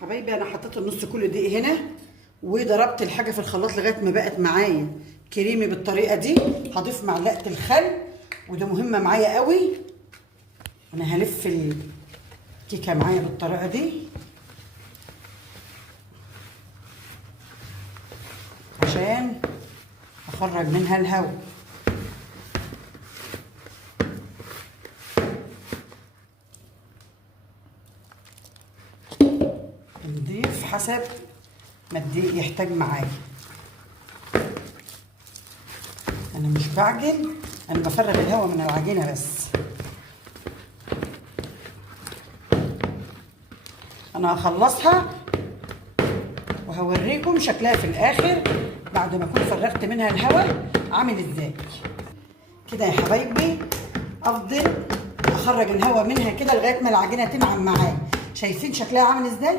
حبايبي انا حطيت النص كيلو دقيق هنا وضربت الحاجه في الخلاط لغايه ما بقت معايا كريمي بالطريقه دي. هضيف معلقه الخل وده مهمه معايا قوي. انا هلف الكيكه معايا بالطريقه دي عشان اخرج منها الهواء. نضيف حسب ما الدقيق يحتاج معايا. انا مش بعجن، انا بفرغ الهواء من العجينه بس. انا هخلصها وهوريكم شكلها في الاخر بعد ما اكون فرغت منها الهواء عامل ازاي. كده يا حبايبي افضل اخرج الهواء منها كده لغايه ما العجينه تنعم معايا. شايفين شكلها عامل ازاي؟